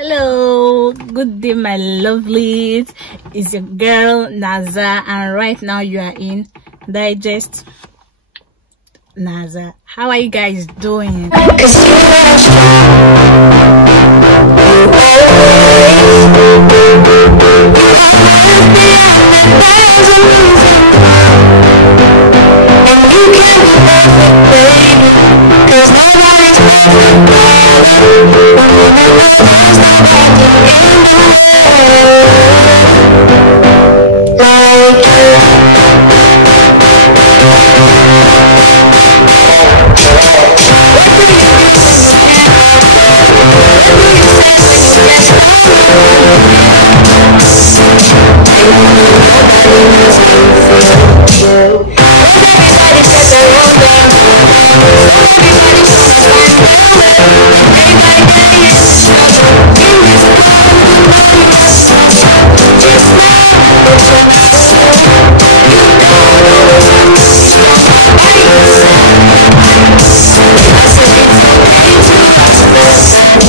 Hello, good day my lovelies. It's your girl Naza, and right now you are in Digest Naza. How are you guys doing?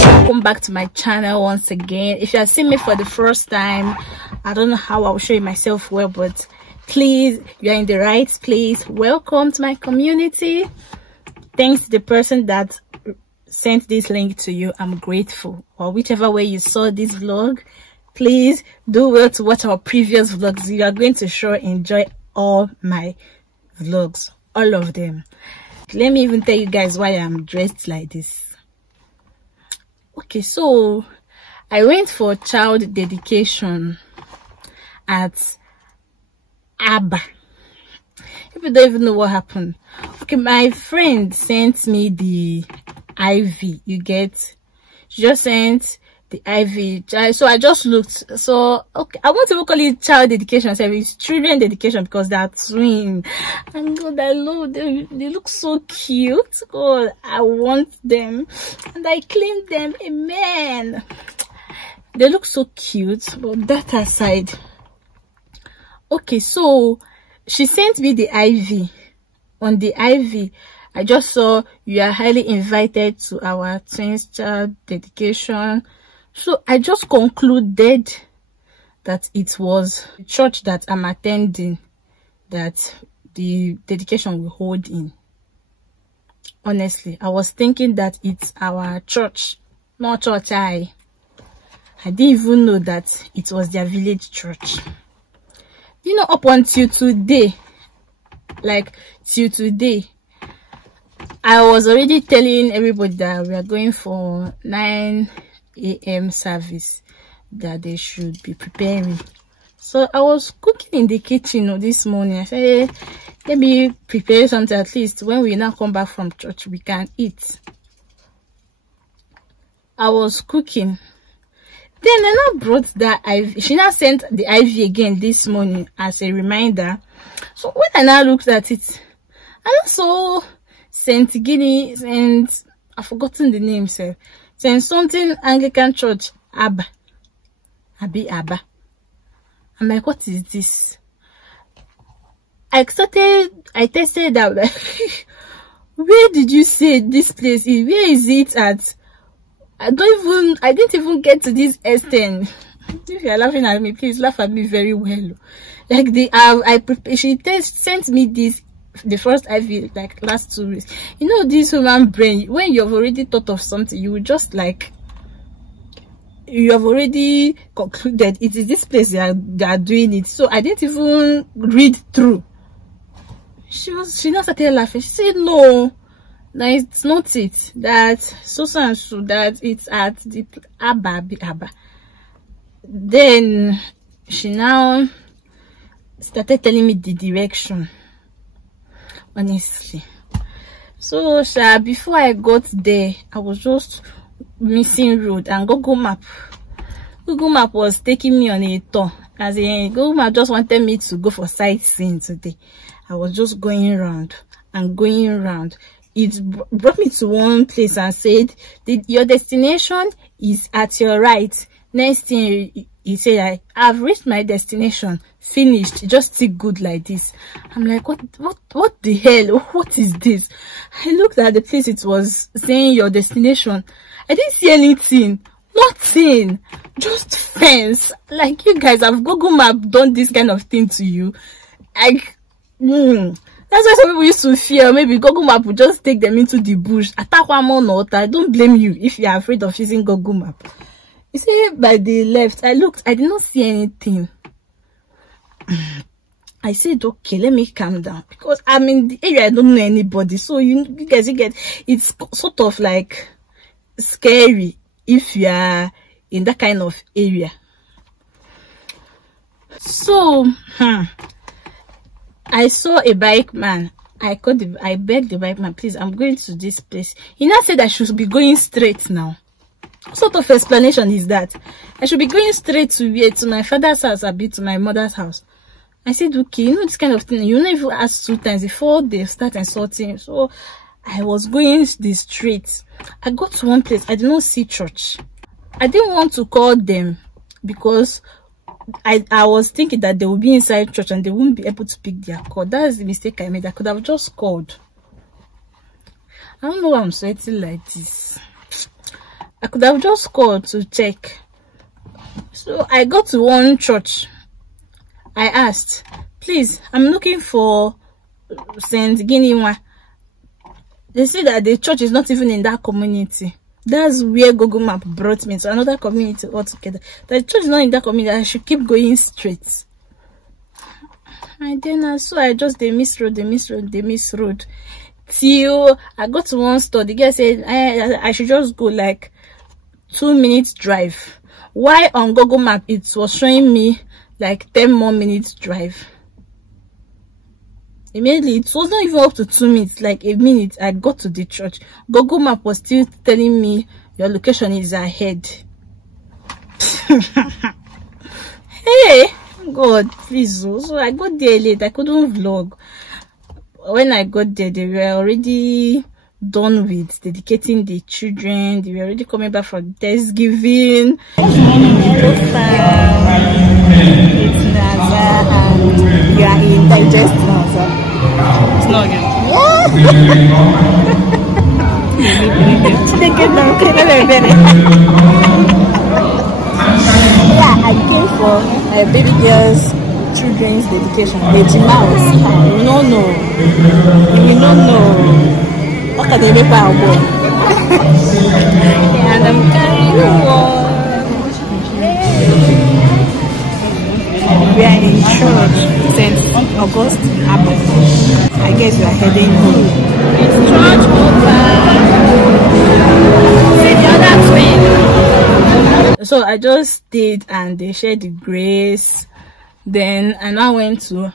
Welcome back to my channel once again. If you are seeing me for the first time, I don't know how I'll show you myself well, but please, you're in the right place. Welcome to my community. Thanks to the person that sent this link to you. I'm grateful. Or whichever way you saw this vlog, please do well to watch our previous vlogs. You are going to sure enjoy all my vlogs, all of them. Let me even tell you guys why I'm dressed like this. Okay, so I went for child dedication at Abba. People don't even know what happened. Okay, my friend sent me the IV. You get? She just sent the IV. So I just looked. So okay, I want to call it child dedication service, children dedication, because they're twins. And God, I love them. They look so cute. God, I want them, and I claim them. Amen. They look so cute. But that aside, okay, so she sent me the IV. On the IV, I just saw you are highly invited to our twins child dedication. So I just concluded that it was the church that I'm attending that the dedication will hold in. Honestly, I was thinking that it's our church, not church. I didn't even know that it was their village church. You know, up until today, like till today, I was already telling everybody that we are going for 9 AM service, that they should be preparing. So I was cooking in the kitchen this morning. I said, hey, let me prepare something, at least when we now come back from church we can eat. I was cooking, then I now brought that IV. She now sent the IV again this morning as a reminder. So when I now looked at it, I also St. Guinea, and I've forgotten the name, sir. St. something Anglican Church, Abba. Abba. I'm like, what is this? I tested out. Where did you say this place is? Where is it at? I didn't even get to this extent. If you're laughing at me, please laugh at me very well. Like she sent me this, the first IV, like last 2 weeks. You know, this human brain, when you've already thought of something, you will just like, you have already concluded it is this place they are doing it. So I didn't even read through. She now started laughing. She said, no, it's not it, that so and so, that it's at the Abba. Then she now started telling me the direction. Honestly, so before I got there, I was just missing road, and Google Map was taking me on a tour. As in, Google Map just wanted me to go for sightseeing today. I was just going around and going around. It brought me to one place and said, your destination is at your right. Next thing he said, I've reached my destination, finished, just still good like this. I'm like, what the hell? What is this? I looked at the place, it was saying your destination. I didn't see anything. Nothing. Just fence. Like, you guys, have Google Map done this kind of thing to you? Like, that's why some people used to fear maybe Google Map would just take them into the bush. I don't blame you if you are afraid of using Google Map. You see, by the left, I looked, I did not see anything. I said, okay, let me calm down, because I'm in the area, I don't know anybody. So you guys, it's sort of like scary if you are in that kind of area. So I saw a bike man. I begged the bike man, please, I'm going to this place. He now said I should be going straight now. What sort of explanation is that? I should be going straight to where? To my father's house, or to my mother's house. I said, okay, you know, this kind of thing, you don't even ask 2 times before they start insulting. So I was going the street. I got to one place, I did not see church. I didn't want to call them because I was thinking that they would be inside church and they wouldn't be able to pick their call. That's the mistake I made. I could have just called. I don't know why I'm sweating like this. I could have just called to check. So I got to one church. I asked, please, I'm looking for Saint Giniwa. They say that the church is not even in that community. That's where Google Map brought me to another community altogether. The church is not in that community. I should keep going straight. And then so I just they miss road. Till I got to one store. The guy said I should just go like 2 minutes drive. Why on Google Map it was showing me like 10 more minutes drive. Immediately, it was not even up to 2 minutes, like a minute. I got to the church. Google Map was still telling me your location is ahead. Hey, God, please. So I got there late. I couldn't vlog. When I got there, they were already done with dedicating the children. They were already coming back from Thanksgiving. It's Naza and you are in digest Naza. It's not again. Yeah, I came for my baby girl's children's dedication. You don't know. What can they make by a boy? And I'm carrying one. We are in church since August happened. I guess we are heading home. It's church over. See the other twin. So I just stayed and they shared the grace. Then I now went to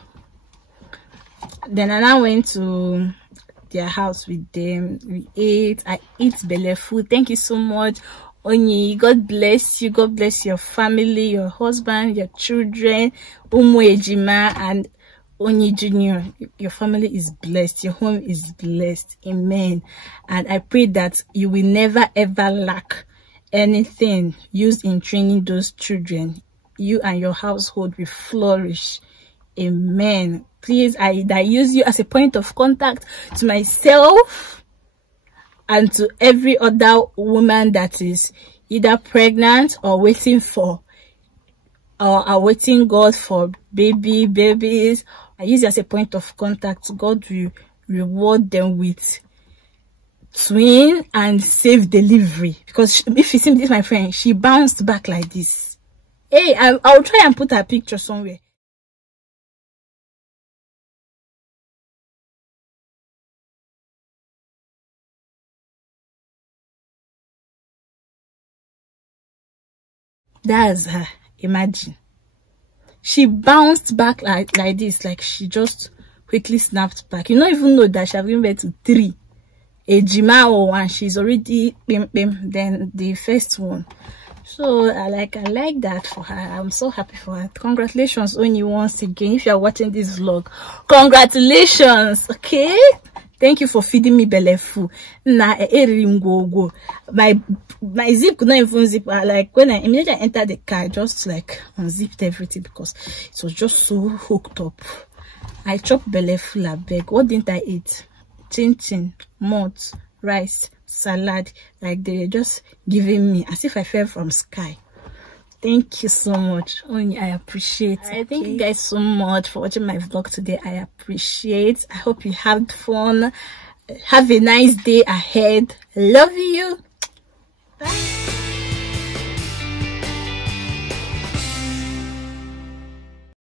their house with them. We ate. I eat belle food. Thank you so much, Onyi. God bless you. God bless your family, your husband, your children, Umu Ejima and Onyi Junior. Your family is blessed. Your home is blessed. Amen. And I pray that you will never ever lack anything used in training those children. You and your household will flourish. Amen. Please, I use you as a point of contact to myself and to every other woman that is either pregnant or waiting for or awaiting God for babies. I use you as a point of contact. God will reward them with twin and safe delivery. Because if you see this, my friend, she bounced back like this. Hey, I'll try and put her picture somewhere. That's her. Imagine. She bounced back like this, like she just quickly snapped back. You don't even know that she has given birth to 3. Ejima or 1, she's already bim. Then the first one. So I like that for her. I'm so happy for her. Congratulations, Onyi, once again. If you are watching this vlog, congratulations. Okay. Thank you for feeding me belefu. My zip could not even zip. Like when I immediately entered the car, I just like unzipped everything because it was just so hooked up. I chopped belefu la beg. What didn't I eat? Chin chin, malt, rice, salad, like they're just giving me as if I fell from sky. Thank you so much. Only I appreciate it. Okay. Thank you guys so much for watching my vlog today. I appreciate. I hope you had fun. Have a nice day ahead. Love you. Bye.